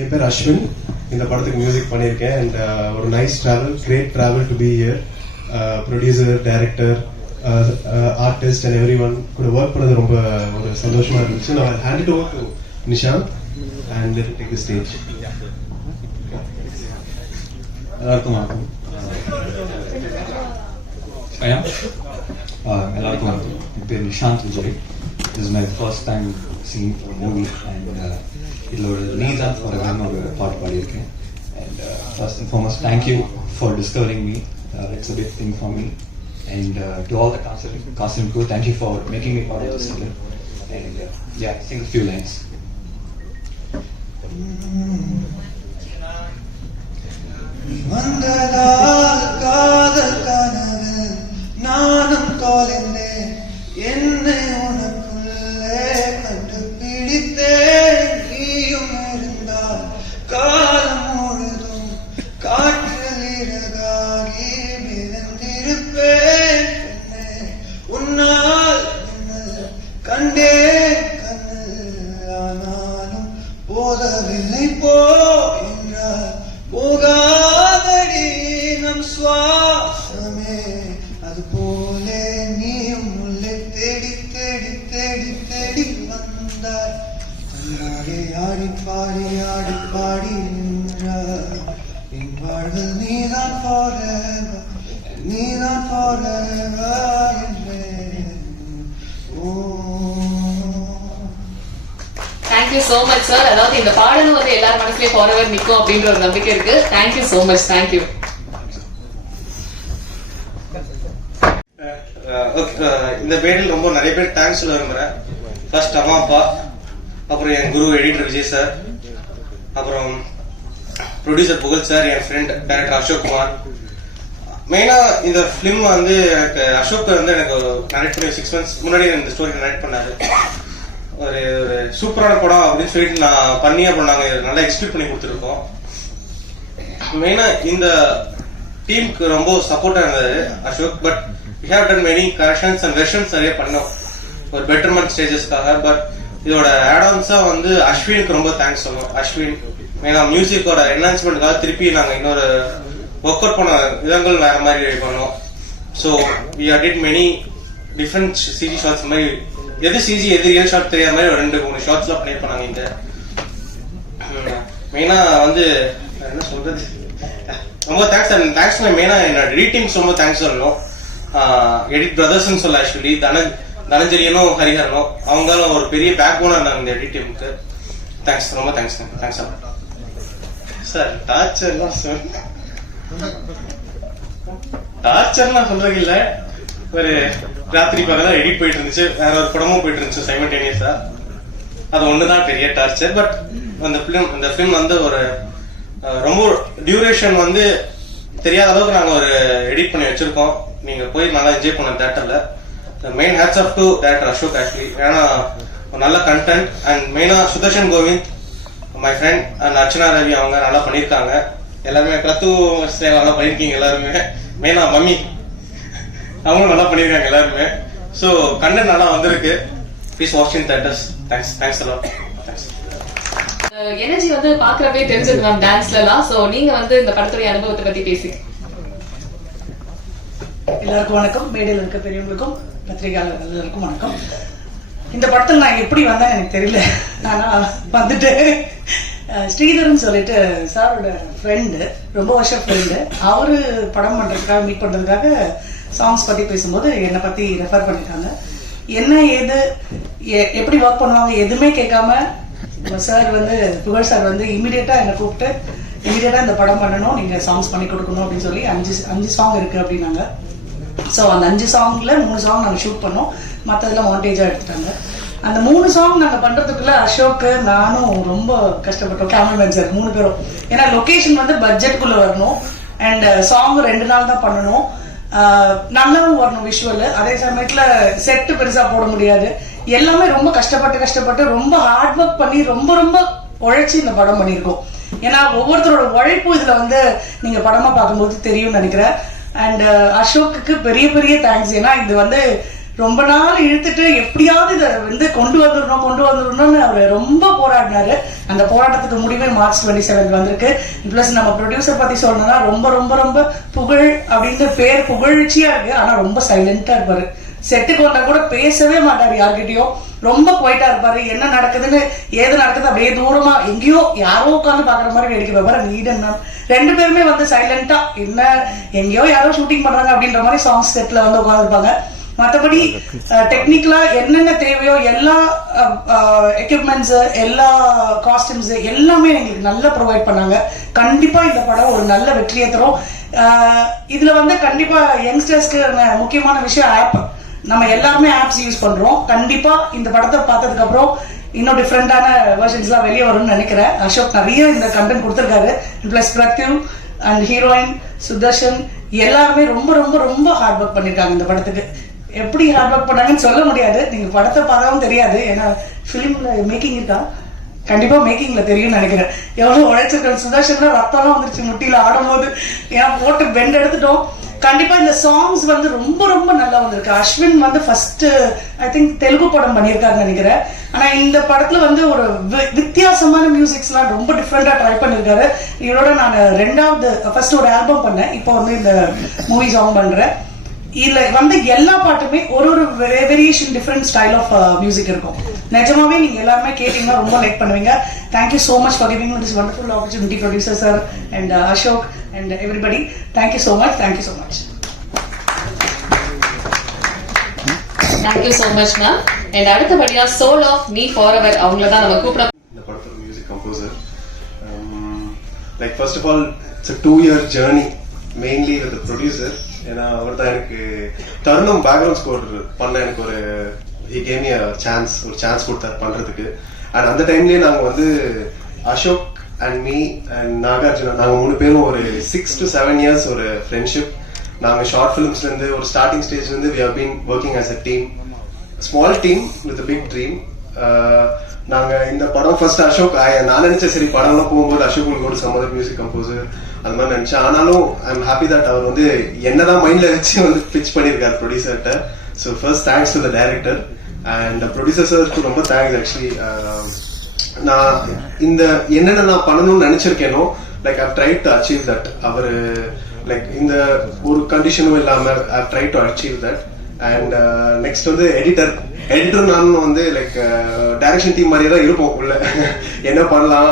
என் பேர் அஸ்வின். இந்த படத்துக்கு மியூசிக் பண்ணியிருக்கேன். அண்ட் ஒரு nice travel, great travel to be here. Producer, director, artist and everyone கூட ஒர்க் பண்ணது ரொம்ப ஒரு சந்தோஷமா இருந்துச்சு. நான் hand it over to Nishanth and let take the stage. எல்லாருக்கும் வணக்கம். எல்லாருக்கும் வணக்கம். என் பேர் Nishanth Vijay. This is my first time singing for a movie and இதில் ஒரு நீதான் ஃபார் ஒரு பாட்டு பாடியிருக்கேன். And first and foremost, thank you for discovering me. It's a big thing for me. And to all the cast and crew, thank you for making me part of this film. And yeah, sing a few lines. வந்ததால் காதல் கனவு நானும் தொலைந்தேன், என்னை உனக்குள்ளே கண்டுபிடித்தேன். நீயும் இருந்தால் காலம் முழுதும் காற்றில் இறகாகி மிதந்திருப்பேன். உன்னால் கண்டேன் கண்ணில், ஆனாலும் போதவில்லை போ என்றால் போகாதடி நம் சுவாசமே. அது போலே நீயும் உள்ளே தேடி தேடி தேடி தேடி வந்தாய். அல்லாடி ஆடி பாடி ஆடி பாடி நின்றாய். என் வாழ்வில் நீதான் forever, நீதான் forever என்றேன். Thank you so much sir. அதாவது இந்த பாடல் வந்து எல்லாரும் மனசுலயே ஃபார்வர் நிற்கும் அப்படின்ற ஒரு நம்பிக்கை இருக்கு. Thank you so much. தேங்க்யூ. இந்த பேரில் ரொம்ப நிறைய பேர் தேங்க்ஸ் சொல்ல விரும்புறேன். ஃபர்ஸ்ட் அம்மா அப்பா, அப்புறம் என் குரு எடிட்டர் விஜய் சார், அப்புறம் ப்ரொடியூசர் புகழ் சார், என் ஃப்ரெண்ட் டைரக்டர் அசோக் குமார். மெயினா இந்த பிலிம் வந்து எனக்கு அசோக் வந்து எனக்கு நரேட் பண்ணி 6 months முன்னாடி இந்த ஸ்டோரி நரேட் பண்ணாரு. ஒரு ஒரு சூப்பரான படம் அப்படின்னு சொல்லிட்டு நான் பண்ணி, அப்புறம் நாங்கள் நல்லா எக்ஸ்பிளைன் பண்ணி கொடுத்துருக்கோம். மெயினா இந்த டீமுக்கு ரொம்ப சப்போர்ட்டா இருந்தது Ashok. But we have done many corrections and versions நிறைய பண்ணோம் ஒரு பெட்டர்மெண்ட் ஸ்டேஜஸ்க்காக. பட் இதோட ஆடான்ஸா வந்து அஸ்வினுக்கு ரொம்ப தேங்க்ஸ் சொல்லணும். அஸ்வின் மெயினா மியூசிக்கோட என்ஹான்ஸ்மெண்ட்காக திருப்பி நாங்கள் இன்னொரு ஒர்க் அவுட் பண்ண விதங்கள் வேற மாதிரி பண்ணோம். So we have did many different CG shots. மாதிரி எது சிஜி எது ரியல் ஷாட் தெரியாத மாதிரி ஒரு 2-3 ஷாட்ஸ்லாம் ப்ளே பண்ணாங்க. இங்க மெயினா வந்து என்ன சொல்றது, ரொம்ப தேங்க்ஸ். அண்ட் தேங்க்ஸ் மெயினா என்னோட எடிட்டிங்ஸ் ரொம்ப தேங்க்ஸ் சொல்லணும். எடிட் பிரதர்ஸ்ன்னு சொல்ல ஆக்சுவலி தனஞ்சலியனும் ஹரிஹரனும் அவங்களும் ஒரு பெரிய பேக் போனா இருந்தாங்க இந்த எடிட் டீமுக்கு. தேங்க்ஸ், ரொம்ப தேங்க்ஸ். Thanks sir. டார்ச்சர்லாம் சொல்றது இல்ல, ஒரு ராத்திரி பகலா எடிட் போயிட்டு இருந்துச்சு, வேற ஒரு படமும் போயிட்டு இருந்துச்சு சைமல்டேனியஸா. அது ஒண்ணுதான் பெரிய டார்ச்சர். பட் அந்த பிலிம் வந்து ஒரு ரொம்ப டியூரேஷன் வந்து தெரியாத அளவுக்கு நாங்க ஒரு எடிட் பண்ணி வச்சிருக்கோம். நீங்க போய் நல்லா என்ஜாய் பண்ண தியேட்டர்ல. Main hats off to director Ashok actually. ஏன்னா நல்ல கண்டென்ட். அண்ட் மெயினா Sudharshan Govind, my friend, and Archana Ravi அவங்க நல்லா பண்ணியிருக்காங்க. எல்லாருமே கிளத்து நல்லா பண்ணியிருக்கீங்க எல்லாருமே. மெயினா மம்மி அவங்களும் நல்லா பண்ணியிருக்காங்க எல்லாருமே. ஸோ கண்டென்ட் நல்லா வந்திருக்கு. Please watch in theatres. Thanks a lot. Thanks. Energy வந்து பாக்குறப்பே தெரிஞ்சது மேம் டான்ஸ்ல எல்லாம். சோ நீங்க வந்து இந்த படத்துடைய அனுபவத்தை பத்தி பேசி. எல்லாருக்கும் வணக்கம். மேடையில் இருக்க பெரியவங்களுக்கும் பத்திரிகையாளர் எல்லாருக்கும் வணக்கம். இந்த படத்தில் நான் எப்படி வந்தேன் எனக்கு தெரியல. ஆனா வந்துட்டு ஸ்ரீதர்னு சொல்லிட்டு சாரோட ஃப்ரெண்டு, ரொம்ப வருஷம் ஃப்ரெண்டு, அவரு படம் பண்றதுக்காக மீட் பண்றதுக்காக சாங்ஸ் பத்தி பேசும்போது என்னை பத்தி ரெஃபர் பண்ணிருக்காங்க. என்ன ஏது எப்படி ஒர்க் பண்ணுவாங்க எதுவுமே கேட்காம சார் வந்து புகழ் சார் வந்து இமீடியட்டா என்னை கூப்பிட்டு இமீடியட்டா இந்த படம் பண்ணணும், நீங்க சாங்ஸ் பண்ணி கொடுக்கணும் அப்படின்னு சொல்லி 5 சாங் இருக்கு அப்படின்னாங்க. ஸோ அந்த 5 சாங்ல 3 சாங் நாங்கள் ஷூட் பண்ணோம், மற்றதெல்லாம் மாண்டேஜா எடுத்துட்டாங்க. அந்த 3 சாங் நாங்கள் பண்றதுக்குள்ள அசோக் நானும் ரொம்ப கஷ்டப்பட்டோம், கேமராமேன் சார் 3 பேரும். ஏன்னா லொகேஷன் வந்து பட்ஜெட்குள்ள வரணும் அண்ட் சாங் 2 நாள் தான் பண்ணணும், நல்லாவும் வரணும் விஷுவல். அதே சமயத்துல செட்டு பெருசா போட முடியாது. எல்லாமே ரொம்ப கஷ்டப்பட்டு ரொம்ப ஹார்ட் ஒர்க் பண்ணி ரொம்ப ரொம்ப உழைச்சி இந்த படம் பண்ணியிருக்கோம். ஏன்னா ஒவ்வொருத்தரோட உழைப்பும் இதுல வந்து நீங்க படமா பார்க்கும்போது தெரியும்னு நினைக்கிறேன். அண்ட் அசோக்குக்கு பெரிய பெரிய தேங்க்ஸ். ஏன்னா இது வந்து ரொம்ப நாள் இழுத்துட்டு எப்படியாவது இதை வந்து கொண்டு வந்துடணும்னு அவர் ரொம்ப போராடினாரு. அந்த போராட்டத்துக்கு முடிவே March 27 வந்திருக்கு. பிளஸ் நம்ம ப்ரொடியூசர் பத்தி சொல்லணும்னா ரொம்ப ரொம்ப ரொம்ப புகழ் அப்படின்னு பேர் புகழ்ச்சியா இருக்கு. ஆனா ரொம்ப சைலண்டா இருப்பாரு. செட்டுக்கு வந்தா கூட பேசவே மாட்டாரு யார்கிட்டயும். ரொம்ப குவைட்டா இருப்பாரு. என்ன நடக்குதுன்னு ஏது நடக்குது அப்படியே தூரமா எங்கேயோ யாரோ உட்காந்து பாக்குற மாதிரி வேடிக்கை பார்ப்பாரு. நீடன் மேம் 2 பேருமே வந்து சைலண்டா என்ன எங்கேயோ யாரோ ஷூட்டிங் பண்றாங்க அப்படின்ற மாதிரி சாங்ஸ் செட்ல வந்து உட்காந்துருப்பாங்க. மற்றபடி டெக்னிக்கலா என்னென்ன தேவையோ எல்லா எக்யூப்மெண்ட்ஸ் எல்லா காஸ்டியூம்ஸ் எல்லாமே எங்களுக்கு நல்லா ப்ரொவைட் பண்ணாங்க. கண்டிப்பா இந்த படம் ஒரு நல்ல வெற்றியை தரும். இதுல வந்து கண்டிப்பா யங்ஸ்டர்ஸ்க்கு முக்கியமான விஷயம் ஆப். நம்ம எல்லாருமே ஆப்ஸ் யூஸ் பண்றோம். கண்டிப்பா இந்த படத்தை பார்த்ததுக்கு அப்புறம் இன்னும் டிஃப்ரெண்டான வெர்ஷன்ஸ்லாம் வெளியே வரும்னு நினைக்கிறேன். அசோக் நிறைய இந்த கண்டென்ட் கொடுத்துருக்காரு. Plus Prathyu and heroine Sudharshan எல்லாருமே ரொம்ப ரொம்ப ரொம்ப ஹார்ட் ஒர்க் பண்ணிருக்காங்க இந்த படத்துக்கு. எப்படி ஹார்ட் ஒர்க் பண்ணாங்கன்னு சொல்ல முடியாது. நீங்க படத்தை பார்த்தாலும் தெரியாது. ஏன்னா பிலிம்ல மேக்கிங் இருக்கா, கண்டிப்பா மேக்கிங்ல தெரியும் நினைக்கிறேன். எவ்வளவு உழைச்சிருக்கேன். சுதர்ஷன்ல ரத்தம்லாம் வந்துருச்சு முட்டியில ஆடும்போது. ஏன்னா போட்டு பெண்ட் எடுத்துட்டோம். கண்டிப்பா இந்த சாங்ஸ் வந்து ரொம்ப ரொம்ப நல்லா வந்திருக்கு. அஸ்வின் வந்து ஃபர்ஸ்ட் ஐ திங்க் தெலுங்கு படம் பண்ணியிருக்காருன்னு நினைக்கிறேன். ஆனா இந்த படத்துல வந்து ஒரு வித்தியாசமான மியூசிக்ஸ் எல்லாம் ரொம்ப டிஃப்ரெண்டா ட்ரை பண்ணிருக்காரு. இதோட நான் ஃபர்ஸ்ட் ஒரு ஆல்பம் பண்ணேன். இப்போ வந்து இந்த மூவி சாங் பண்றேன். இதுல வந்து எல்லா பாட்டுமே ஒரு ஒரு variation different style of music இருக்கும். நிஜமாவே நீங்க எல்லாருமே கேட்டீங்கன்னா ரொம்ப லைக் பண்ணுவீங்க. Thank you so much for giving this wonderful opportunity producer sir and Ashok and everybody. Thank you so much. Thank you so much. Thank you so much ma'am. And அடுத்தபடியா சோல் ஆஃப் மீ ஃபாரெவர் அவங்கள தான் நம்ம கூப்பிட. இந்த படத்தோட music composer like first of all it's a 2-year journey mainly with the producer. ஏன்னா அவர் தான் எனக்கு தருணம் பேக்ரவுண்ட் ஸ்கோர் பண்ண எனக்கு ஒரு he gave me a chance கொடுத்தாரு பண்றதுக்கு. அண்ட் அந்த டைம்லயே நாங்க வந்து Ashok and me and Nagarjuna நாங்க 3 பேரும் ஒரு 6 to 7 years ஒரு ஃப்ரெண்ட்ஷிப். நாங்க ஷார்ட் ஃபிலிம்ஸ்ல இருந்து ஒரு ஸ்டார்டிங் ஸ்டேஜ்ல இருந்து we have been working as a team, small team with a big dream. நாங்க இந்த படம் ஃபர்ஸ்ட் அசோக் நான் நினைச்சேன் சரி படம்லாம் போகும்போது அசோக் கூட சம் அதர் மியூசிக் கம்போசர் அந்த மாதிரி நினைச்சேன். ஆனாலும் ஐ எம் ஹாப்பி தட் அவர் வந்து என்னதான் மைண்ட்ல வச்சு வந்து பிச் பண்ணியிருக்காரு ப்ரொடியூசர்கிட்ட. So first thanks to the director and producer சாருக்கு ரொம்ப தேங்க்ஸ். ஆக்சுவலி நான் இந்த என்னென்ன நான் பண்ணணும்னு நினைச்சிருக்கேனோ like I try to achieve that. அவரு லைக் இந்த ஒரு கண்டிஷனும் இல்லாம I try to achieve that. And next வந்து எடிட்டர் நானும் வந்து லைக் டைரக்ஷன் டீம் மாதிரியே தான் இருப்போம் உள்ள. என்ன பண்ணலாம்,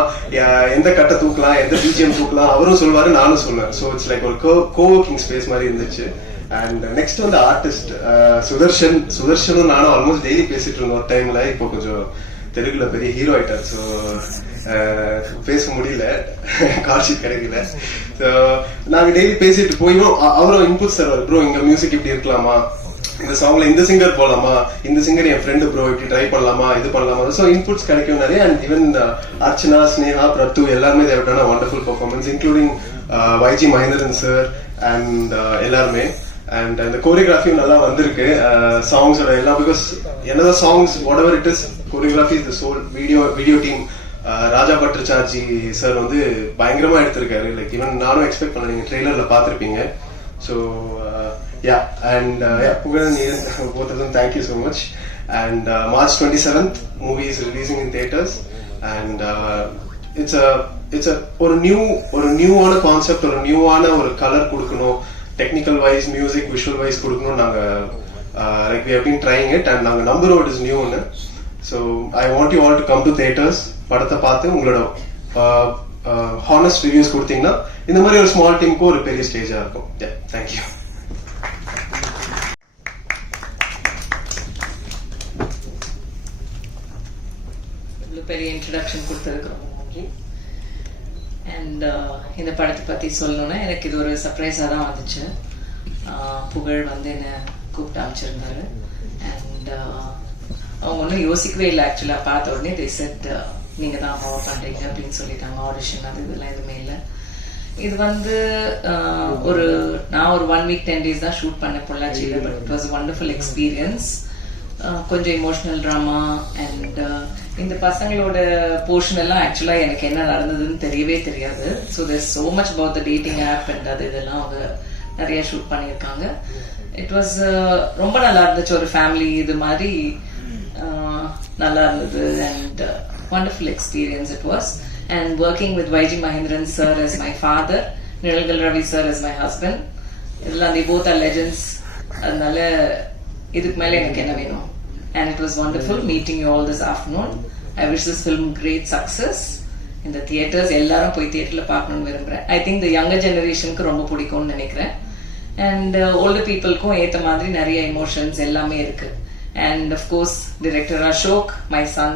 எந்த கட்டை தூக்கலாம், எந்த பிஜிஎம் தூக்கலாம் அவரும் சொல்லுவாரு நானும் சொல்லுவேன். ஸோ இட்ஸ் லைக் ஒரு கோவர்க்கிங் ஸ்பேஸ் மாதிரி இருந்துச்சு. அண்ட் நெக்ஸ்ட் வந்து ஆர்டிஸ்ட் சுதர்ஷனும் நானும் ஆல்மோஸ்ட் டெய்லி பேசிட்டு இருந்தோம் ஒரு டைம்ல. இப்போ கொஞ்சம் தெலுங்குல பெரிய ஹீரோ ஆயிட்டார். ஸோ பேச முடியல, கால்ஷீட் கிடைக்கல. ஸோ நாங்க டெய்லி பேசிட்டு போயும் அவரும் இன்புட்ஸ் தருவார். ப்ரோ இங்க மியூசிக் இப்படி இருக்கலாமா, இந்த சாங்ல இந்த சிங்கர் போலாமா, இந்த சிங்கர் என் ஃப்ரெண்டு ப்ரோ இப்படி ட்ரை பண்ணலாமா, இது பண்ணலாமா. ஸோ இன்புட்ஸ் கிடைக்கும் நிறைய. அண்ட் ஈவன் அர்ச்சனா, ஸ்னேஹா, பிரத்து எல்லாருமே they've done wonderful performance including YG Mahendran sir and எல்லாருமே. அண்ட் அந்த கோரியோகிராஃபியும் நல்லா வந்திருக்கு சாங்ஸோட எல்லாம். பிகாஸ் என்னதான் songs whatever it is, choreography is the soul. Video team Raja பட்டர்சார்ஜி சார் வந்து பயங்கரமா எடுத்திருக்காரு. லைக் ஈவன் நானும் எக்ஸ்பெக்ட் பண்ண, நீங்க ட்ரெய்லர்ல பாத்திருப்பீங்க. So yeah, and Pugal and Neil, both of them, thank you so much. And March 27th movie is releasing in theaters. And it's a ஒரு நியூவான கான்செப்ட், ஒரு நியூவான ஒரு கலர் கொடுக்கணும், technical wise music visual wise கொடுக்கணும். நாங்க like we have been trying it and நாங்க நம்புறோம் it is new ன்னு. So I want you all to come to theaters. படத்தை பார்த்து உங்களோட ஹானஸ்ட் ரிவ்யூஸ் கொடுத்தீங்கன்னா இந்த மாதிரி ஒரு ஸ்மால் டீமுக்கு ஒரு பெரிய ஸ்டேஜா இருக்கும். Thank you. பெரிய இன்ட்ரடக்ஷன் கொடுத்ததுக்கு அண்ட் இந்த படத்தை பற்றி சொல்லணுன்னா எனக்கு இது ஒரு சர்ப்ரைஸாக தான் வந்துச்சு. புகழ் வந்து என்னை கூப்பிட்டு அமைச்சிருந்தாரு. அண்ட் அவங்க ஒன்றும் யோசிக்கவே இல்லை. ஆக்சுவலாக பார்த்த உடனே தே செட் நீங்கள் தான் அம்மாவை பண்ணுறீங்க அப்படின்னு சொல்லிட்டாங்க. ஆடிஷன் அது இதெல்லாம் எதுவுமே இல்லை. இது வந்து நான் ஒரு 1 week 10 days தான் ஷூட் பண்ணேன் பொள்ளாச்சியில். But it was wonderful experience. கொஞ்சம் இமோஷனல் ட்ராமா அண்ட் இந்த பசங்களோட போர்ஷன் எல்லாம் ஆக்சுவலா எனக்கு என்ன நடந்ததுன்னு தெரியவே தெரியாது. So there so much about the dating app and அது இதெல்லாம் அவங்க நிறைய ஷூட் பண்ணியிருக்காங்க. இட் வாஸ் ரொம்ப நல்லா இருந்துச்சு. ஒரு ஃபேமிலி இது மாதிரி நல்லா இருந்தது. And wonderful experience it was. And working with YG Mahindran sir as my father, Niralgal Ravi sir as my husband, they both are legends. அதனால இதுக்கு மேல எனக்கு என்ன வேணும்? And it was wonderful meeting you all this afternoon. I wish this film great success in the theaters. எல்லாரும் போய் தியேட்டர்ல பார்க்கணும்னு விரும்புறேன். I think the younger generationக்கு ரொம்ப பிடிக்கும்னு நினைக்கிறேன். And older peopleக்கும் ஏத்த மாதிரி நிறைய emotions எல்லாமே இருக்கு. And of course director Ashok, my son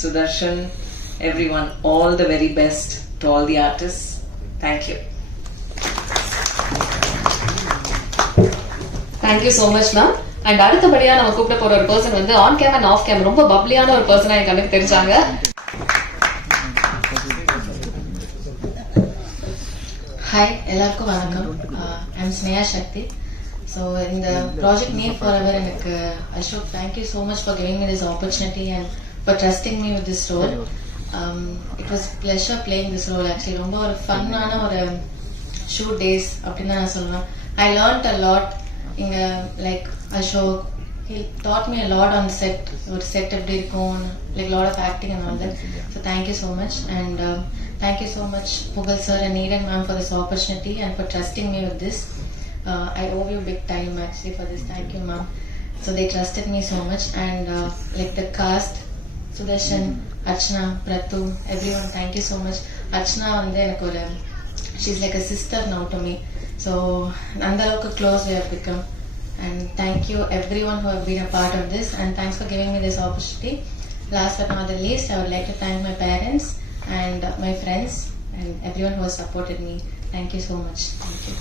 Sudarshan, everyone, all the very best to all the artists. Thank you. Thank you so much ma'am. And அடுத்தபடியா நம்ம கூப்பிட போற ஒரு பர்சன் வந்து on game and half game ரொம்ப பப்ளியான ஒரு பர்சனா எனக்கு கண்ணுக்கு தெரிஞ்சாங்க. Hi, எல்லாருக்கும் வணக்கம். I'm Sneha Shakti. So in the project Need Forever, Ashok, thank you so much for giving me this opportunity and for trusting me with this role. It was a pleasure playing this role actually. ரொம்ப ஒரு ஃபன்னான ஒரு shoot days அப்படின்னு நான் சொல்லுவேன். I learned a lot. இங்க like Ashok, he taught me a lot on set. ஒரு set எப்படி இருக்கும், like lot of acting and all that. So thank you so much. And thank you so much Pugal sir and Neeran ma'am for this opportunity and for trusting me with this. I owe you big time actually for this. Thank you ma'am. So they trusted me so much. And like the cast, Sudarshan, Archana, Prathu, everyone, thank you so much. Archana வந்து எனக்கு ஒரு, she's like a sister now to me. So அந்த அளவுக்கு close we have become. And thank you everyone who have been a part of this, and thanks for giving me this opportunity. Last but not the least, I would like to thank my parents and my friends and everyone who has supported me. Thank you so much. Thank you.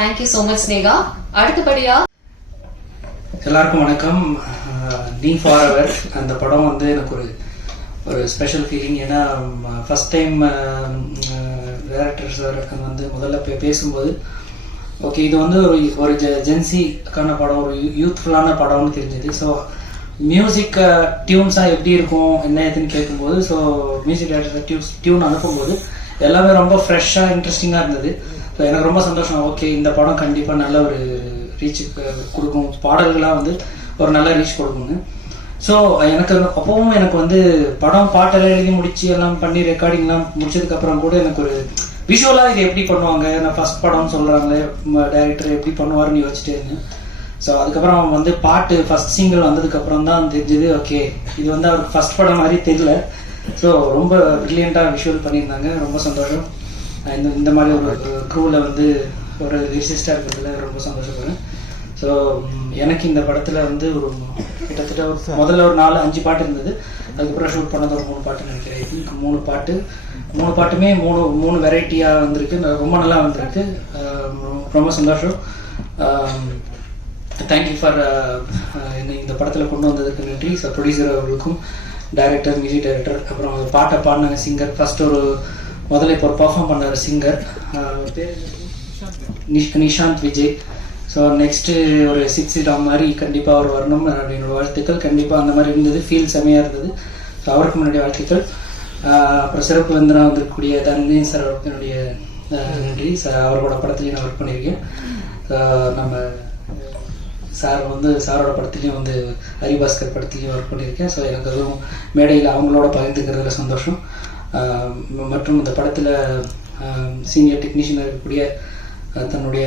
Thank you so much Snega. அடுத்தபடியா எல்லாருக்கும் வணக்கம். Need for ever அந்த படம் வந்து எனக்கு ஒரு special feeling. ஏன்னா first time director sir வந்து முதல்ல பேசும்போது ஓகே இது வந்து ஒரு ஜென்சிக்கான படம், ஒரு யூத்ஃபுல்லான படம்னு தெரிஞ்சது. ஸோ மியூசிக் டியூன்ஸாக எப்படி இருக்கும் என்ன ஏதுன்னு கேட்கும்போது, ஸோ மியூசிக் டைரக்டர் டியூன் அனுப்பும்போது எல்லாமே ரொம்ப ஃப்ரெஷ்ஷாக இன்ட்ரெஸ்டிங்காக இருந்தது. ஸோ எனக்கு ரொம்ப சந்தோஷம். ஓகே இந்த படம் கண்டிப்பாக நல்ல ஒரு ரீச் கொடுக்கும், பாடல்களாக வந்து ஒரு நல்ல ரீச் கொடுக்குங்க. ஸோ எனக்கு அப்பவும் எனக்கு வந்து படம் பாட்டெல்லாம் எழுதி முடிச்சு எல்லாம் பண்ணி ரெக்கார்டிங்லாம் முடிச்சதுக்கப்புறம் கூட எனக்கு ஒரு விஷுவலாக இது எப்படி பண்ணுவாங்க, நான் ஃபர்ஸ்ட் படம்னு சொல்கிறாங்களே டைரக்டர் எப்படி பண்ணுவாருன்னு யோசிச்சுட்டே இருந்தேன். ஸோ அதுக்கப்புறம் வந்து பாட்டு ஃபர்ஸ்ட் சிங்கிள் வந்ததுக்கப்புறம் தான் தெரிஞ்சது ஓகே இது வந்து அவருக்கு ஃபர்ஸ்ட் படம் மாதிரி தெரியல. ஸோ ரொம்ப ப்ரில்லியண்ட்டாக விஷுவல் பண்ணியிருந்தாங்க. ரொம்ப சந்தோஷம். இந்த மாதிரி ஒரு க்ரூவில் வந்து ஒரு லிரிசிஸ்டாக இருக்கிறதுல ரொம்ப சந்தோஷப்படுறேன். ஸோ எனக்கு இந்த படத்தில் வந்து ஒரு கிட்டத்தட்ட முதல்ல ஒரு 4-5 பாட்டு இருந்தது. அதுக்கப்புறம் ஷூட் பண்ணது ஒரு 3 பாட்டு நினைக்கிறேன். ஐ திங்க் 3 பாட்டுமே 3 வெரைட்டியாக வந்திருக்கு. ரொம்ப நல்லா வந்திருக்கு. ரொம்ப சந்தோஷம். தேங்க்யூ ஃபார் இந்த படத்தில் கொண்டு வந்ததுக்கு நன்றி. ஸோ ப்ரொடியூசர் அவர்களுக்கும், டைரக்டர், மியூசிக் டைரக்டர், அப்புறம் பாட்டை பாடினாங்க சிங்கர். ஃபர்ஸ்ட் முதல்ல இப்போ ஒரு பர்ஃபார்ம் பண்ணார் singer Nishanth Vijay. So next ஒரு 6 டாம் மாதிரி கண்டிப்பாக அவர் வரணும் என்னோட வாழ்த்துக்கள். கண்டிப்பாக அந்த மாதிரி இருந்தது, ஃபீல் செமையாக இருந்தது. ஸோ அவருக்கு முன்னாடி வாழ்த்துக்கள். அப்புறம் சிறப்பு விருந்தினராக வந்திருக்கக்கூடிய தன்வீன் சார் அவருக்கு என்னுடைய நன்றி. அவரோட படத்துலையும் நான் ஒர்க் பண்ணியிருக்கேன். நம்ம சார் வந்து சாரோட படத்துலையும் வந்து ஹரிபாஸ்கர் படத்துலையும் ஒர்க் பண்ணியிருக்கேன். ஸோ எனக்கு அதுவும் மேடையில் அவங்களோட பகிர்ந்துக்கிறதுல சந்தோஷம். மற்றும் இந்த படத்தில் சீனியர் டெக்னீஷியனாக இருக்கக்கூடிய தன்னுடைய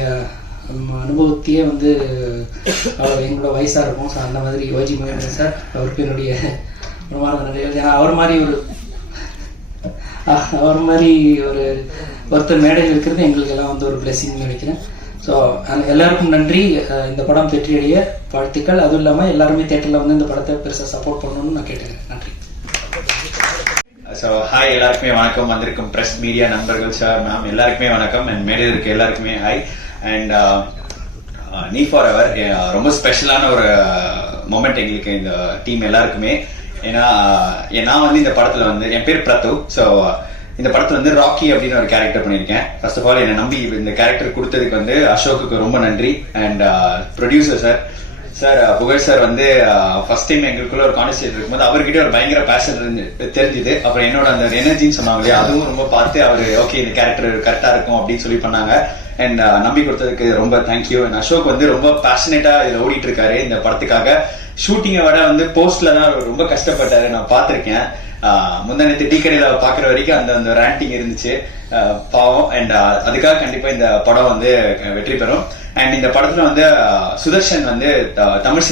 அனுபவத்தையே வந்து அவர் எங்களோட வயசாக இருக்கும். ஸோ அந்த மாதிரி YG மகேந்திரன் சார் அவருக்கு என்னுடைய நன்றிகள். அவர் மாதிரி ஒருத்தர் மேடையில் இருக்கிறது எங்களுக்கு எல்லாம் வந்து ஒரு பிளெஸிங் நினைக்கிறேன். ஸோ எல்லாருக்கும் நன்றி. இந்த படம் வெற்றியடைய வாழ்த்துக்கள். அதுவும் இல்லாமல் எல்லாருமே தேட்டரில் வந்து இந்த படத்தை பெருசாக சப்போர்ட் பண்ணணும்னு நான் கேட்டுக்கிறேன். நன்றி. ஸோ ஹாய், எல்லாருக்குமே வணக்கம். வந்திருக்கும் ப்ரெஸ் மீடியா நண்பர்கள், சார், மேம் எல்லாருக்குமே வணக்கம். அண்ட் மேடையில் இருக்க எல்லாருக்குமே hi. And need for ever ரொம்ப ஸ்பெஷலான ஒரு மொமெண்ட் எங்களுக்கு இந்த டீம் எல்லாருக்குமே. ஏன்னா நான் வந்து இந்த படத்தில் வந்து என் பேர் பிரத்து. ஸோ இந்த படத்தில் வந்து ராக்கி அப்படின்னு ஒரு கேரக்டர் பண்ணியிருக்கேன். ஃபர்ஸ்ட் ஆஃப் ஆல் என்னை நம்பி இந்த கேரக்டர் கொடுத்ததுக்கு வந்து அசோக்குக்கு ரொம்ப நன்றி. அண்ட் ப்ரொடியூசர் சார் சார் புகழ் சார் வந்து ஃபர்ஸ்ட் டைம் எங்களுக்குள்ள ஒரு கான்வர்சேஷன் இருக்கும்போது அவர்கிட்ட ஒரு பயங்கர பேஷன் தெரிஞ்சுது. அப்புறம் என்னோட அந்த எனர்ஜின்னு சொன்னாங்க இல்லையா, அதுவும் ரொம்ப பார்த்து அவர் ஓகே இந்த கேரக்டர் கரெக்டா இருக்கும் அப்படின்னு சொல்லி பண்ணாங்க. அண்ட் நம்பி கொடுத்ததுக்கு ரொம்ப தேங்க்யூ. அண்ட் அசோக் வந்து ரொம்ப பேஷனேட்டா இதுல ஓடிட்டு இருக்காரு இந்த படத்துக்காக. ஷூட்டிங்கை விட வந்து போஸ்ட்ல தான் ரொம்ப கஷ்டப்பட்டாரு, நான் பார்த்திருக்கேன். முந்தானத்து டீ கடையில பாக்குற வரைக்கும் அந்த ரேண்டிங் இருந்துச்சு, பாவம். அண்ட் அதுக்காக கண்டிப்பா இந்த படம் வந்து வெற்றி பெறும். அண்ட் இந்த படத்துல வந்து சுதர்ஷன் வந்து தமிழ்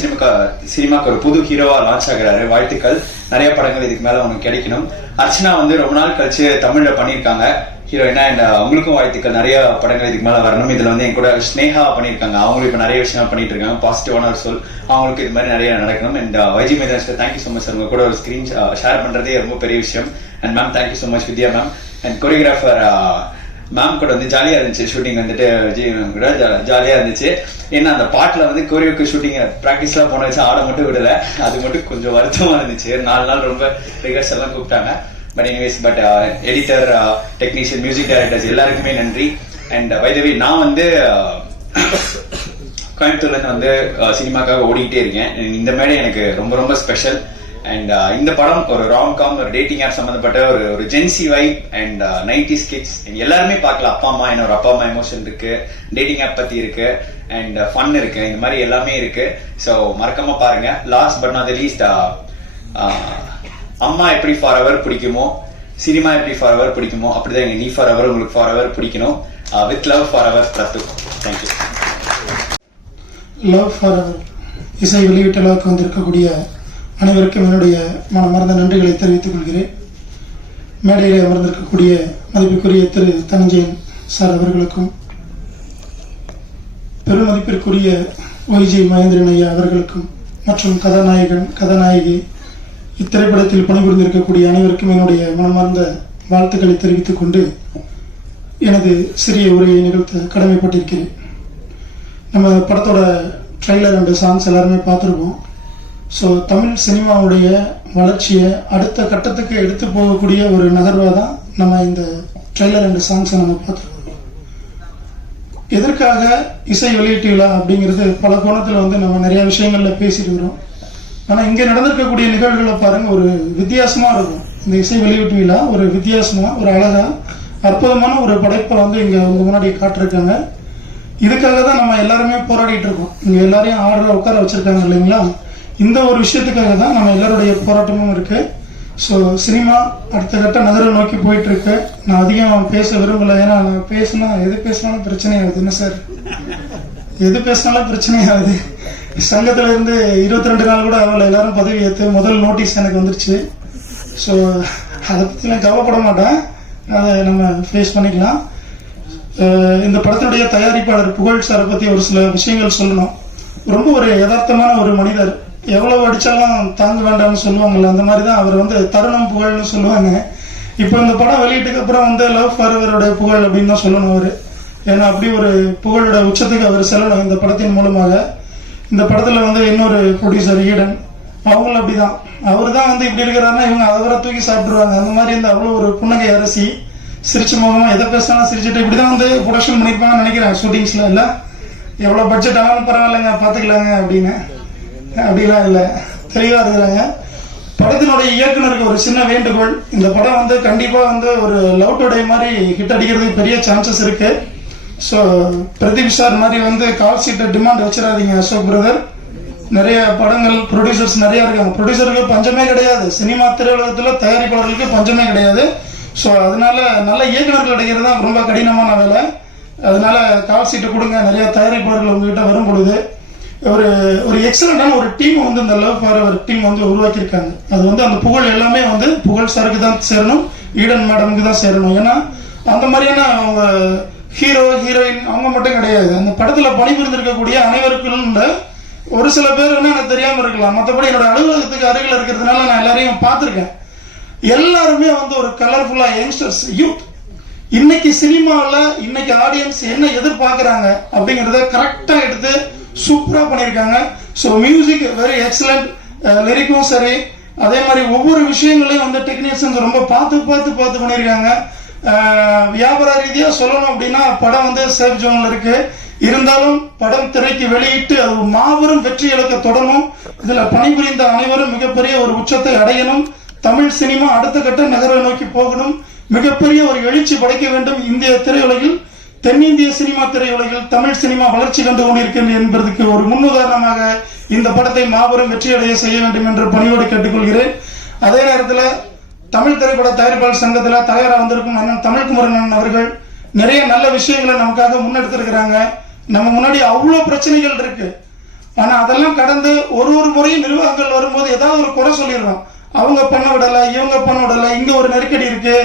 சினிமாக்கு ஒரு புது ஹீரோவா லான்ச் ஆகுறாரு. வாழ்த்துக்கள், நிறைய படங்கள் இதுக்கு மேல உனக்கு கிடைக்கணும். அர்ச்சனா வந்து ரொம்ப நாள் கழிச்சு தமிழ்ல பண்ணிருக்காங்க ஹீரோயினா. அண்ட் அவங்களுக்கும் வாழ்த்துக்கள், நிறைய படங்கள் இதுக்கு மேல வரணும். இதுல வந்து என் கூட ஸ்னேகா பண்ணிருக்காங்க, அவங்களும் இப்ப நிறைய விஷயம் பண்ணிட்டு இருக்காங்க. பாசிட்டிவான ஒரு சொல், அவங்களுக்கு இது மாதிரி நிறைய நடக்கணும். அண்ட் வைஜி மேதன் sir thank you so much sir, உங்க கூட ஒரு ஸ்கிரீன் ஷேர் பண்றதே ரொம்ப பெரிய விஷயம். And ma'am thank you so much Vidya ma'am. And choreographer ma'am கூட வந்து ஜாலியா இருந்துச்சு ஷூட்டிங், வந்துட்டு விஜய் மேம் கூட ஜாலியா இருந்துச்சு. ஏன்னா அந்த பாட்டுல வந்து கோரியோக்கு ஷூட்டிங் பிராக்டிஸ் எல்லாம் போன வச்சு ஆட மட்டும் விடல, அது மட்டும் கொஞ்சம் வருத்தமா இருந்துச்சு. 4 நாள் ரொம்ப ரிகர்ஸ் எல்லாம் கூப்பிட்டாங்க. But anyways, but editor, technician, music directors எல்லாருக்குமே நன்றி. அண்ட் பை தி வே, நான் வந்து கோயம்புத்தூர்ல இருந்து வந்து சினிமாக்காக ஓடிக்கிட்டே இருக்கேன். இந்த மேடை எனக்கு ரொம்ப ரொம்ப ஸ்பெஷல். அண்ட் இந்த படம் ஒரு ராம்-காம், ஒரு டேட்டிங் ஆப் சம்பந்தப்பட்ட ஒரு gen Z vibe and 90s kids எல்லாருமே பார்க்கலாம். அப்பா அம்மா, என்ன ஒரு அப்பா அம்மா எமோஷன் இருக்கு, டேட்டிங் ஆப் பத்தி இருக்கு, அண்ட் ஃபன் இருக்கு, இந்த மாதிரி எல்லாமே இருக்கு. ஸோ மறக்காம பாருங்க. Last but not the least, அம்மா எப்படி ஃபார் எவர் பிடிக்குமோ, சினிமா எப்படி ஃபார் எவர் பிடிக்குமோ, அப்படிதான் எங்க நீ ஃபார் எவர் உங்களுக்கு ஃபார் எவர் பிடிக்கணும். With love for ever பிரத்து. Thank you. Love for ever இசை வெளியீட்டளவுக்கு வந்திருக்கக்கூடிய அனைவருக்கும் என்னுடைய மனமார்ந்த நன்றிகளை தெரிவித்துக் கொள்கிறேன். மேடையில் அமர்ந்திருக்கக்கூடிய மதிப்பிற்குரிய திரு தனஞ்சயன் சார் அவர்களுக்கும், பெருமதிப்பிற்குரிய ஒய்ஜி மகேந்திரன் ஐயா அவர்களுக்கும், மற்றும் கதாநாயகன், கதாநாயகி, இத்திரைப்படத்தில் பணிபுரிந்திருக்கக்கூடிய அனைவருக்கும் என்னுடைய மனமார்ந்த வாழ்த்துக்களை தெரிவித்துக் கொண்டு எனது சிறிய உரையை நிகழ்த்த கடமைப்பட்டிருக்கிறேன். நம்ம படத்தோட ட்ரெய்லர் அண்ட் சாங்ஸ் எல்லாருமே பார்த்துருக்கோம். ஸோ தமிழ் சினிமாவுடைய வளர்ச்சியை அடுத்த கட்டத்துக்கு எடுத்து போகக்கூடிய ஒரு நகர்வாக தான் நம்ம இந்த ட்ரெய்லர் அண்ட் சாங்ஸை நம்ம பார்த்துருக்கோம். எதற்காக இசை வெளியீட்டு விழா அப்படிங்கிறது பல கோணத்தில் வந்து நம்ம நிறைய விஷயங்கள்ல பேசிட்டு வரோம். ஆனால் இங்கே நடந்திருக்கக்கூடிய நிகழ்வுகளை பாருங்க, ஒரு வித்தியாசமா இருக்கும். இந்த இசை வெளியீட்டு விழா ஒரு வித்தியாசமா, ஒரு அழகா, அற்புதமான ஒரு படைப்பை வந்து இங்க உங்க முன்னாடி காட்டிருக்காங்க. இதுக்காக தான் நம்ம எல்லாருமே போராடிட்டு இருக்கோம். இங்க எல்லாரையும் ஆர்டர் உட்கார வச்சிருக்காங்க இல்லைங்களா? இந்த ஒரு விஷயத்துக்காக தான் நம்ம எல்லாருடைய போராட்டமும் இருக்கு. ஸோ சினிமா அடுத்த கட்ட நகரை நோக்கி போயிட்டு இருக்கு. நான் அதிகம் பேச விரும்பல, ஏன்னா நான் எது பேசினாலும் பிரச்சனை ஆகுது. என்ன சார், எது பேசினாலும் பிரச்சனை ஆகுது. சங்கத்துல இருந்து 22 நாள் கூட அவளை எல்லாரும் பதவி ஏற்று முதல் நோட்டீஸ் எனக்கு வந்துருச்சு. ஸோ அதை பத்தி நான் கவலைப்பட மாட்டேன், அதை நம்ம ஃபேஸ் பண்ணிக்கலாம். இந்த படத்தினுடைய தயாரிப்பாளர் புகழ் சாரை பத்தி ஒரு சில விஷயங்கள் சொல்லணும். ரொம்ப ஒரு யதார்த்தமான ஒரு மனிதர். எவ்வளவு அடிச்சாலும் தாங்க வேண்டாம்னு சொல்லுவாங்கல்ல, அந்த மாதிரிதான் அவர் வந்து தருணம் புகழ்னு சொல்லுவாங்க. இப்போ இந்த படம் வெளியீட்டுக்கு அப்புறம் வந்து லவ் ஃபார் எவருடைய புகழ் அப்படின்னு தான் சொல்லணும் அவரு. ஏன்னா அப்படி ஒரு புகழோட உச்சத்துக்கு அவர் செல்லணும் இந்த படத்தின் மூலமாக. இந்த படத்துல வந்து இன்னொரு ப்ரொடியூசர் ஈடன், அவங்களும் அப்படிதான். அவர் தான் வந்து இப்படி இருக்கிறாருன்னா இவங்க அவரை தூக்கி சாப்பிட்டுருவாங்க. அந்த மாதிரி இந்த அவ்வளவு ஒரு புன்னகை அரசி, சிரிச்ச முகமா, எதை பேசினாலும் சிரிச்சுட்டு இப்படிதான் வந்து ப்ரொடக்ஷன் பண்ணிருப்பாங்கன்னு நினைக்கிறேன். ஷூட்டிங்ஸ்ல இல்ல, எவ்வளவு பட்ஜெட் ஆனாலும் பரவாயில்லைங்க பாத்துக்கலாங்க அப்படின்னு. அப்படிலாம் இல்ல, தெளிவா இருக்கிறாங்க. படத்தினுடைய இயக்குனருக்கு ஒரு சின்ன வேண்டுகோள், இந்த படம் வந்து கண்டிப்பா வந்து ஒரு லவ் டுடே மாதிரி ஹிட் அடிக்கிறதுக்கு பெரிய சான்சஸ் இருக்கு. ஸோ பிரதீப் சார் மாதிரி வந்து கால் சீட்டை டிமாண்ட் வச்சிடாதீங்க அசோக் பிரதர். நிறைய படங்கள் ப்ரொடியூசர்ஸ் நிறைய இருக்காங்க. ப்ரொடியூசருக்கு பஞ்சமே கிடையாது, சினிமா திரையுலகத்துல தயாரிப்பாளர்களுக்கு பஞ்சமே கிடையாது. ஸோ அதனால நல்ல இயக்குநர்கள் கிடைக்கிறது தான் ரொம்ப கடினமான வேலை. அதனால கால் சீட்டு கொடுங்க. நிறைய தயாரிப்பாளர்கள் உங்ககிட்ட வரும் பொழுது ஒரு எக்ஸலண்டான ஒரு டீம் வந்து இந்த லவ் ஃபார் எவர் டீம் வந்து உருவாக்கியிருக்காங்க. அது வந்து அந்த புகழ் எல்லாமே வந்து புகழ் சாருக்கு தான் சேரணும், ஈடன் மேடமுக்கு தான் சேரணும். ஏன்னா அந்த மாதிரியான அவங்க ஹீரோ ஹீரோயின் அவங்க மட்டும் கிடையாது. அந்த படத்துல பணிபுரிந்திருக்கக்கூடிய அனைவருக்கும் ஒரு சில பேர் எனக்கு தெரியாம இருக்கலாம். மற்றபடி என்னோட அலுவலகத்துக்கு அருகில் இருக்கிறதுனால நான் எல்லாரையும் பார்த்திருக்கேன். எல்லாருமே வந்து ஒரு கலர்ஃபுல்லா யங்ஸ்டர்ஸ், யூத். இன்னைக்கு சினிமாவில் இன்னைக்கு ஆடியன்ஸ் என்ன எதிர்பார்க்கிறாங்க அப்படிங்கறத கரெக்டா எடுத்து சூப்பரா பண்ணியிருக்காங்க. ஸோ மியூசிக் வெரி எக்ஸலண்ட், லிரிக்கும் சரி, அதே மாதிரி ஒவ்வொரு விஷயங்களையும் வந்து டெக்னீஷியன்ஸ் ரொம்ப பார்த்து பண்ணியிருக்காங்க. வியாபார ரீதியா சொல்லணும் அப்படின்னா படம் வந்து சேஃப் ஜோன்ல இருக்கு. இருந்தாலும் படம் திரைக்கு வெளியிட்டு அது ஒரு மாபெரும் வெற்றி இலக்க தொடரும். இதுல பணிபுரிந்த அனைவரும் மிகப்பெரிய ஒரு உச்சத்தை அடையணும். தமிழ் சினிமா அடுத்த கட்ட நகரை நோக்கி போகணும். மிகப்பெரிய ஒரு எழுச்சி படைக்க வேண்டும். இந்திய திரையுலகில், தென்னிந்திய சினிமா திரையுலகில் தமிழ் சினிமா வளர்ச்சி கண்டு கொண்டிருக்கிறது என்பதற்கு ஒரு முன்னுதாரணமாக இந்த படத்தை மாபெரும் வெற்றியடைய செய்ய வேண்டும் என்று பணியோடு கேட்டுக்கொள்கிறேன். அதே நேரத்தில் தமிழ் திரைப்பட தயாரிப்பாளர் சங்கத்தில் தலைவராக வந்திருக்கும் அண்ணன் தமிழ்குமரன் அவர்கள் நிறைய நல்ல விஷயங்களை நமக்காக முன்னெடுத்திருக்கிறாங்க. நம்ம முன்னாடி அவ்வளோ பிரச்சனைகள் இருக்கு. ஆனா அதெல்லாம் கடந்து ஒரு முறையும் நிர்வாகங்கள் வரும்போது ஏதாவது ஒரு குறை சொல்லிடுறோம். அவங்க பண்ண விடல, இவங்க பண்ண விடல, இங்க ஒரு நெருக்கடி இருக்கு,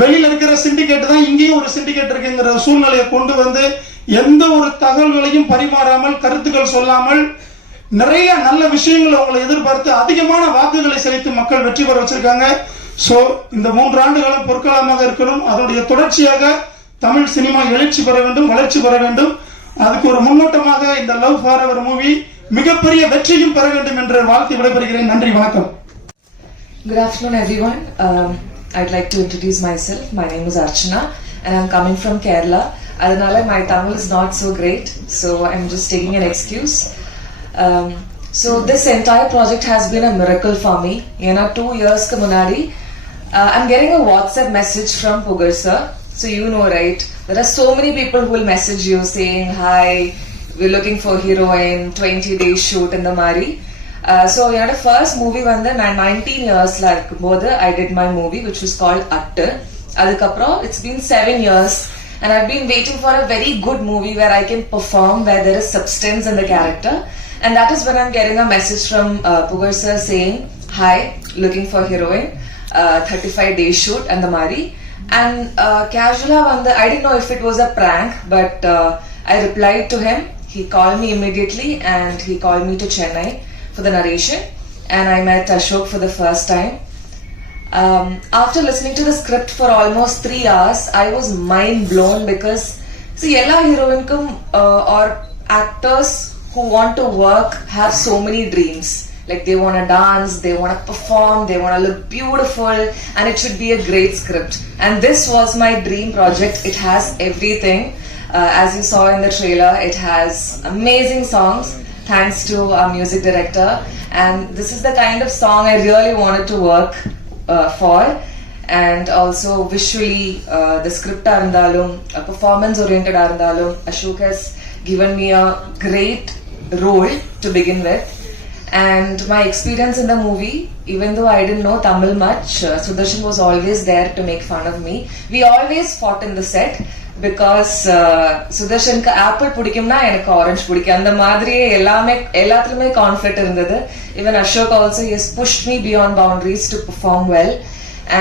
வெளியில இருக்கிற சிண்டிகேட் தான் இங்கேயும் ஒரு சிண்டிகேட் இருக்குங்கிற சூழ்நிலையை கொண்டு வந்து எந்த ஒரு தகவல்களையும் பரிமாறாமல், கருத்துக்கள் சொல்லாமல், நிறைய நல்ல விஷயங்களை அவங்களை எதிர்பார்த்து அதிகமான வாக்குகளை செலுத்தி மக்கள் வெற்றி பெற வச்சிருக்காங்க. சோ இந்த 3 ஆண்டுகளும் பொற்காலமாக இருக்கணும். அதனுடைய தொடர்ச்சியாக தமிழ் சினிமா எழுச்சி பெற வேண்டும், வளர்ச்சி பெற வேண்டும். அதுக்கு ஒரு முன்னோட்டமாக இந்த லவ் ஃபார் எவர் மூவி மிகப்பெரிய வெற்றியும் பெற வேண்டும் என்று வாழ்த்து விடைபெறுகிறேன். நன்றி, வணக்கம். Good afternoon, everyone. I'd like to introduce myself. My name is Archana, and I'm coming from Kerala. Adanale, my Tamil is not so great, so I'm just taking an excuse. So this entire project has been a miracle for me. 2 years ku munadi, I'm getting a WhatsApp message from Pugar sir. So you know, right? There are so many people who will message you saying, "Hi, we're looking for heroine, 20 days shoot in the Mari." So the first movie when I 19 years like I did my movie which was called Attu. Adukapro it's been 7 years and I've been waiting for a very good movie where I can perform, where there is substance in the character, and that is when I'm getting a message from Pugar sir saying, "Hi, looking for heroine, 35 days shoot and the Mari." And casually I didn't know if it was a prank, but I replied to him. He called me immediately and he called me to Chennai for the narration, and I met Ashok for the first time. After listening to the script for almost 3 hours, I was mind blown because see, ella heroine or actors who want to work have so many dreams. Like they want to dance, they want to perform, they want to look beautiful, and it should be a great script. And this was my dream project. It has everything. As you saw in the trailer, it has amazing songs, thanks to our music director. And this is the kind of song I really wanted to work for. And also visually, the script arundalum, performance oriented arundalum, Ashok has given me a great role to begin with. And my experience in the movie, even though I didn't know Tamil much, Sudarshan was always there to make fun of me. We always fought in the set because Sudarshanku apple pudikumna enakku orange pudikkum, andha madriye ellathulume conflict irundhathu. Even Ashok also, he has pushed me beyond boundaries to perform well.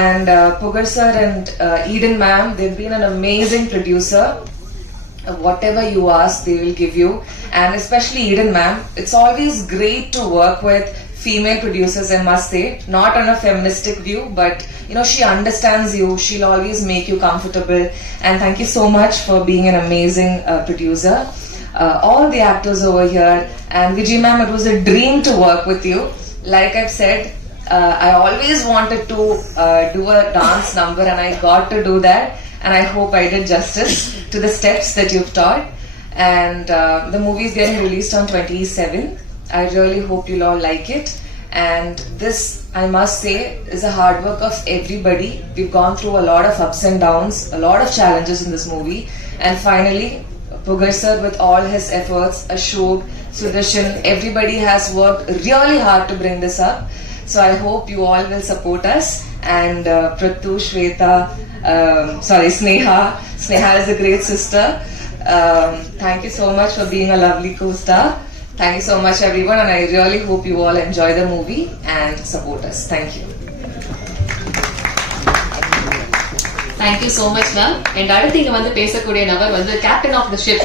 And Pugar sir and Eden ma'am, they've been an amazing producer. Whatever you ask, they will give you. And especially Eden ma'am, it's always great to work with female producers, I must say, not on a feministic view, but she understands you, she'll always make you comfortable. And thank you so much for being an amazing producer. All the actors over here, and Vijay ma'am, it was a dream to work with you. Like I've said, I always wanted to do a dance number, and I got to do that. And I hope I did justice to the steps that you've taught. And the movie is getting released on 27th. I really hope you'll all like it. And this, I must say, is a hard work of everybody. We've gone through a lot of ups and downs, a lot of challenges in this movie. And finally, Pugar sir, with all his efforts, Ashok, Sudarshan, everybody has worked really hard to bring this up. So I hope you all will support us. And Prathu, Shweta, Sneha is a great sister. Thank you so much for being a lovely co-star. Thank you so much everyone, and I really hope you all enjoy the movie and support us. Thank you. Thank you so much ma'am. And அடுத்து இங்க வந்து பேசக்கூடிய நபர் வந்து captain of the ship